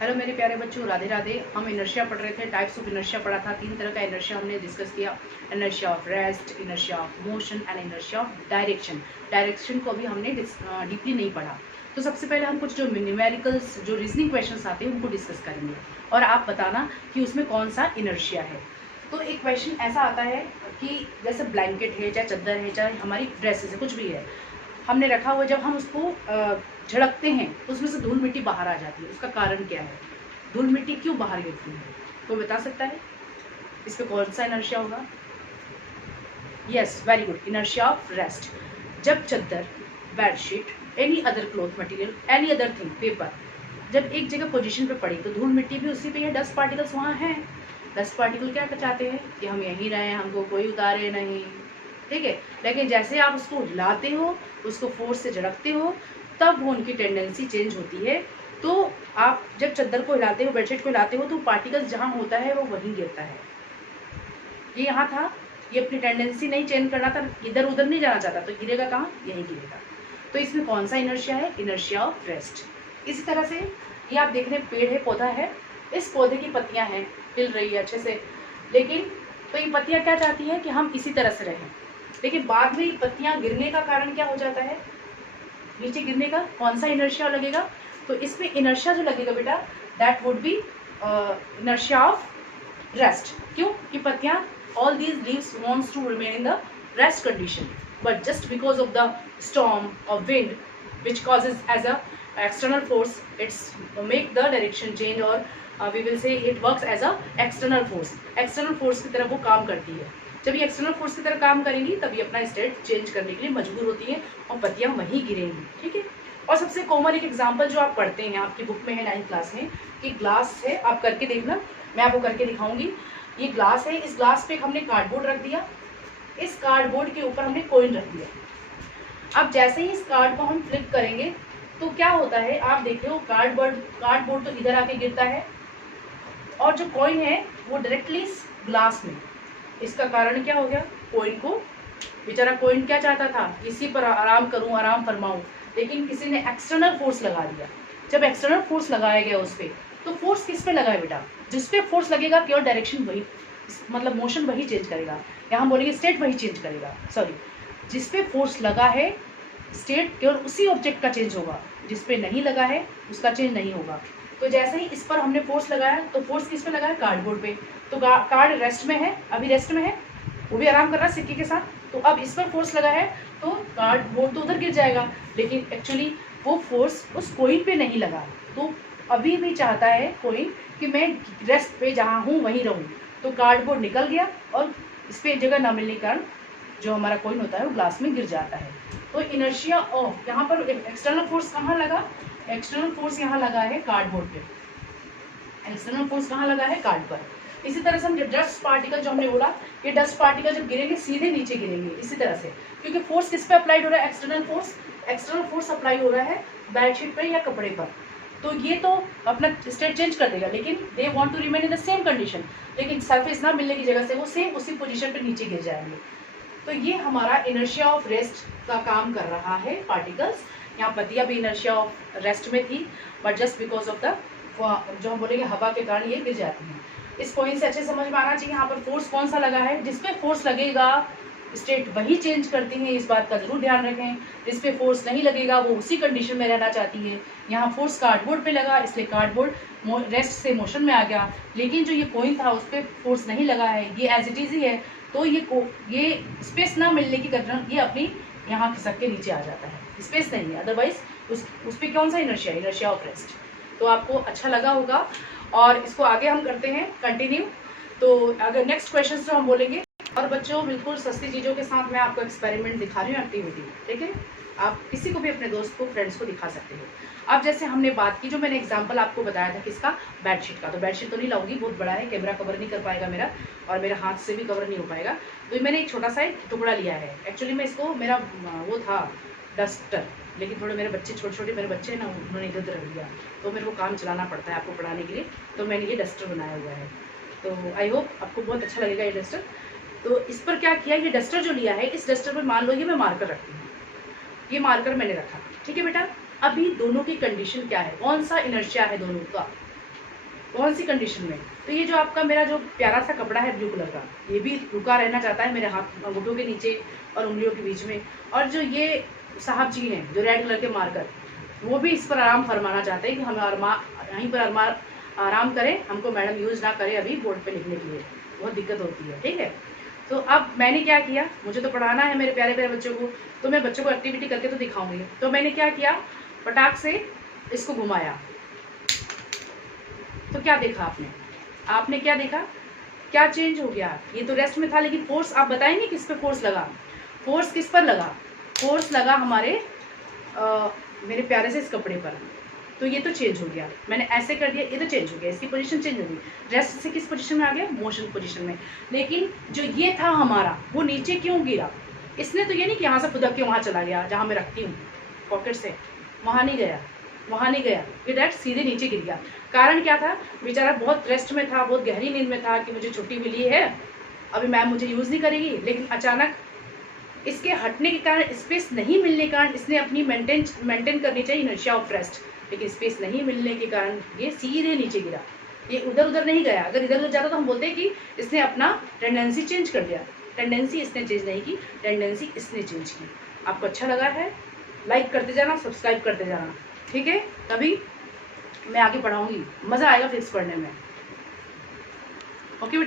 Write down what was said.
Hello मेरे प्यारे बच्चों, राधे राधे। हम इनर्शिया पढ़ रहे थे, टाइप्स ऑफ इनर्शिया पढ़ा था। 3 तरह का इनर्शिया हमने डिस्कस किया। Inertia of rest, inertia of motion and inertia of direction. Direction को भी हमने डीपली नहीं पढ़ा। तो सबसे पहले हम कुछ जो न्यूमेरिकल्स, जो रीजनिंग क्वेश्चंस आते हैं उनको डिस्कस करेंगे और आप बताना कि उसमें कौन सा इनर्शिया है। तो एक क्वेश्चन ऐसा आता है कि जैसे ब्लैंकेट है, चाहे चद्दर है, चाहे हमारी ड्रेसेस है, कुछ भी है, हमने रखा हुआ, जब हम उसको झड़कते हैं तो उसमें से धूल मिट्टी बाहर आ जाती है। उसका कारण क्या है? धूल मिट्टी क्यों बाहर गिरती है? कोई बता सकता है इस पे कौन सा इनर्शिया होगा? Yes, very good, inertia of rest. जब चद्दर, bedsheet, any other cloth material, any other thing, paper, जब एक जगह पोजीशन पे पड़ी तो धूल मिट्टी भी उसी पे है, डस्ट पार्टिकल्स वहाँ हैं। डस्ट पार्टिकल क्या चाहते हैं कि हम यहीं रहें, हमको कोई उतारे नहीं, ठीक है। लेकिन जैसे आप उसको हिलाते हो, उसको फोर्स से झड़कते हो, तब वो उनकी टेंडेंसी चेंज होती है। तो आप जब चद्दर को हिलाते हो, बेडशीट को हिलाते हो, तो पार्टिकल्स जहाँ होता है वो वहीं गिरता है। ये यहाँ था, ये अपनी टेंडेंसी नहीं चेंज करना था, इधर उधर नहीं जाना चाहता, तो गिरेगा कहाँ? यहीं गिरेगा। तो इसमें कौन सा इनर्शिया है? Inertia of rest. इसी तरह से ये आप देख रहे हैं, पेड़ है, पौधा है, इस पौधे की पत्तियां हैं, हिल रही है अच्छे से, लेकिन तो ये पत्तियां क्या चाहती हैं कि हम इसी तरह से रहें, लेकिन बाद में ये पत्तियां गिरने का कारण क्या हो जाता है? नीचे गिरने का कौन सा इनर्शिया लगेगा? तो इसमें इनर्शिया जो लगेगा बेटा, that would be inertia of rest. क्यों? कि पत्तियां, all these leaves wants to remain in the rest condition, but just because of the storm और wind which causes as a external force, it's make the direction change, or we will say it works as a external force। external force की तरह वो काम करती है। जब ये external force की तरह काम करेंगी तब ये अपना स्टेट चेंज करने के लिए मजबूर होती है और पत्तियां वहीं गिरेंगी, ठीक है। और सबसे कॉमन एक एग्जांपल जो आप पढ़ते हैं, आपकी बुक में है 9th क्लास में, कि ग्लास है, आप करके देखना, मैं आपको करके दिखाऊंगी। ये ग्लास है, इस ग्लास पे हमने कार्डबोर्ड रख दिया, इस कार्डबोर्ड के ऊपर हमने कॉइन रख दिया। अब जैसे ही इस कार्ड को हम फ्लिप करेंगे तो क्या होता है, आप देखिए, कार्डबोर्ड तो इधर आके गिरता है और जो कॉइन है वो डायरेक्टली ग्लास में। इसका कारण क्या हो गया? कॉइन को, बेचारा कॉइन क्या चाहता था? इसी पर आराम करूं, आराम फरमाऊं, लेकिन किसी ने एक्सटर्नल फोर्स लगा दिया। जब एक्सटर्नल फोर्स लगाया गया उस पर, तो फोर्स किस पे लगा है बेटा? जिस पे फोर्स लगेगा केवल डायरेक्शन वही, मतलब मोशन वही चेंज करेगा, या हम बोलेंगे स्टेट वही चेंज करेगा, सॉरी, जिस पे फोर्स लगा है स्टेट केवल उसी ऑब्जेक्ट का चेंज होगा, जिस पे नहीं लगा है उसका चेंज नहीं होगा। तो जैसे ही इस पर हमने फोर्स लगाया, तो फोर्स किस पे लगा है? कार्डबोर्ड पे। तो कार्ड रेस्ट में है, अभी रेस्ट में है, वो भी आराम कर रहा है सिक्के के साथ। तो अब इस पर फोर्स लगा है तो कार्डबोर्ड तो उधर गिर जाएगा, लेकिन एक्चुअली वो फोर्स उस कॉइन पे नहीं लगा। तो अभी भी चाहता है कॉइन कि मैं रेस्ट पे जहाँ हूँ वहीं रहूँ, तो कार्डबोर्ड निकल गया और इस पर जगह न मिलने के कारण जो हमारा कॉइन होता है वो ग्लास में गिर जाता है। तो इनर्शिया ऑफ, यहाँ पर एक्सटर्नल फोर्स कहाँ लगा? एक्सटर्नल फोर्स यहाँ लगा है कार्डबोर्ड पे, एक्सटर्नल फोर्स कहाँ लगा है? कार्ड पर। इसी तरह से हम डस्ट पार्टिकल जो हमने बोला, ये डस्ट पार्टिकल जब गिरेंगे सीधे नीचे गिरेंगे इसी तरह से, क्योंकि फोर्स किस पे अप्लाइड हो रहा है? एक्सटर्नल फोर्स अप्लाई हो रहा है बेडशीट पर या कपड़े पर। तो ये तो अपना स्टेट चेंज कर देगा, लेकिन they want to remain in the same condition, लेकिन सरफेस ना मिलने की जगह से वो सेम उसी पोजीशन पे नीचे गिर जाएंगे। तो ये हमारा इनर्शिया ऑफ रेस्ट का काम कर रहा है, पार्टिकल्स। यहाँ पत्तियां भी इनर्शिया ऑफ रेस्ट में थी, but just because of the, जो हम बोलेंगे हवा के कारण ये गिर जाती हैं। इस पॉइंट से अच्छे समझ में आना चाहिए यहाँ पर फोर्स कौन सा लगा है। जिसपे फोर्स लगेगा स्टेट वही चेंज करती है, इस बात का जरूर ध्यान रखें। जिसपे फोर्स नहीं लगेगा वो उसी कंडीशन में रहना चाहती है। यहाँ फोर्स कार्डबोर्ड पे लगा, इसलिए कार्डबोर्ड रेस्ट से मोशन में आ गया, लेकिन जो ये कॉइन था उस पर फोर्स नहीं लगा है, ये एज इट इज ही है। तो ये स्पेस ना मिलने की कारण ये अपनी यहाँ खिसक के नीचे आ जाता है, स्पेस नहीं है, अदरवाइज उस पर कौन सा इनर्शिया? Inertia of rest. तो आपको अच्छा लगा होगा और इसको आगे हम करते हैं कंटिन्यू। तो अगर नेक्स्ट क्वेश्चन जो हम बोलेंगे, और बच्चों बिल्कुल सस्ती चीज़ों के साथ मैं आपको एक्सपेरिमेंट दिखा रही हूँ, एक्टिविटी, ठीक है। आप किसी को भी, अपने दोस्त को, फ्रेंड्स को दिखा सकते हो। अब जैसे हमने बात की, जो मैंने एग्जांपल आपको बताया था किसका? बेडशीट का। तो बेडशीट तो नहीं लाऊंगी, बहुत बड़ा है, कैमरा कवर नहीं कर पाएगा मेरा, और मेरा हाथ से भी कवर नहीं हो पाएगा। तो मैंने एक छोटा सा एक टुकड़ा लिया है। एक्चुअली मैं इसको, मेरा वो था डस्टर, लेकिन थोड़े मेरे बच्चे, छोटे छोटे मेरे बच्चे हैं ना, उन्होंने इधर उधर रख दिया, तो मेरे को काम चलाना पड़ता है आपको पढ़ाने के लिए, तो मैंने ये डस्टर बनाया हुआ है। तो आई होप आपको बहुत अच्छा लगेगा ये डस्टर। तो इस पर क्या किया, ये डस्टर जो लिया है, इस डस्टर पर मान लो ये मैं मार्कर रखती हूँ, ये मार्कर मैंने रखा, ठीक है बेटा। अभी दोनों की कंडीशन क्या है, कौन सा इनर्शिया है दोनों का? कौन सी कंडीशन में? तो ये जो आपका मेरा जो प्यारा सा कपड़ा है ब्लू कलर का, ये भी रुका रहना चाहता है मेरे हाथ अंगूठों के नीचे और उंगलियों के बीच में। और जो ये साहब जी हैं जो रेड कलर के मार्कर, वो भी इस पर आराम फरमाना चाहते हैं कि हम यहीं पर आराम करें, हमको मैडम यूज़ ना करें अभी बोर्ड पे लिखने के लिए, बहुत दिक्कत होती है। ठीक है, तो अब मैंने क्या किया, मुझे तो पढ़ाना है मेरे प्यारे प्यारे बच्चों को, तो मैं बच्चों को एक्टिविटी करके तो दिखाऊंगी। तो मैंने क्या किया, पटाख से इसको घुमाया, तो क्या देखा आपने क्या देखा, क्या चेंज हो गया? ये तो रेस्ट में था, लेकिन फोर्स आप बताएंगे किस पे फोर्स लगा? फोर्स किस पर लगा? फोर्स लगा हमारे मेरे प्यारे से इस कपड़े पर। तो ये तो चेंज हो गया, मैंने ऐसे कर दिया, ये तो चेंज हो गया, इसकी पोजीशन चेंज हो गई। रेस्ट से किस पोजीशन में आ गया? मोशन पोजीशन में। लेकिन जो ये था हमारा, वो नीचे क्यों गिरा? इसने तो ये नहीं कि यहाँ से फुदक के वहाँ चला गया जहाँ मैं रखती हूँ पॉकेट से, वहाँ नहीं गया, ये डायरेक्ट सीधे नीचे गिर गया। कारण क्या था? बेचारा बहुत रेस्ट में था, बहुत गहरी नींद में था कि मुझे छुट्टी मिली है, अभी मैम मुझे यूज़ नहीं करेगी। लेकिन अचानक इसके हटने के कारण, स्पेस नहीं मिलने के कारण, इसने अपनी मेंटेन करनी चाहिए इनर्शिया ऑफ रेस्ट, लेकिन स्पेस नहीं मिलने के कारण ये सीधे नीचे गिरा। ये उधर उधर नहीं गया, अगर इधर उधर जाता तो हम बोलते हैं कि इसने अपना टेंडेंसी चेंज कर दिया। टेंडेंसी इसने चेंज नहीं की, टेंडेंसी इसने चेंज की। आपको अच्छा लगा है? लाइक करते जाना, सब्सक्राइब करते जाना, ठीक है? तभी मैं आगे पढ़ाऊँगी, मज़ा आएगा फिक्स पढ़ने में। ओके।